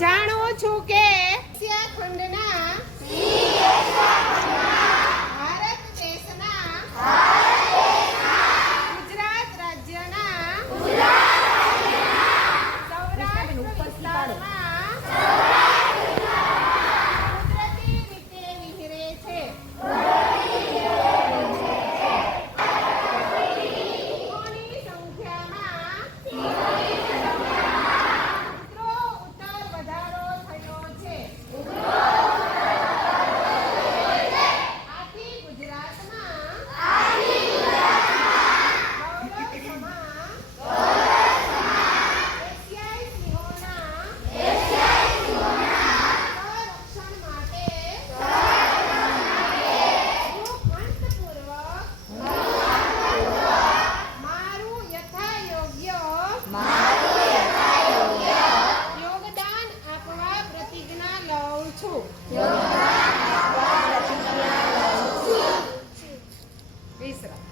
જાણું છું કે એશિયા ખંડના ભારત દેશના ગુજરાત રાજ્યના સૌરાષ્ટ્ર વિસ્તારમાં કુદરતી રીતે વિહરે છે. સિંહોની સંખ્યામાં ઉત્તરો ઉત્તર વધારો થયો છે. આથી ગુજરાતમાં એશિયાઈ સિંહોના સંરક્ષણ માટે હું અંતપૂર્વક મારું યથાયોગ્ય યોગદાન આપવા પ્રતિજ્ઞા લઉં છું. વિશ્રામ.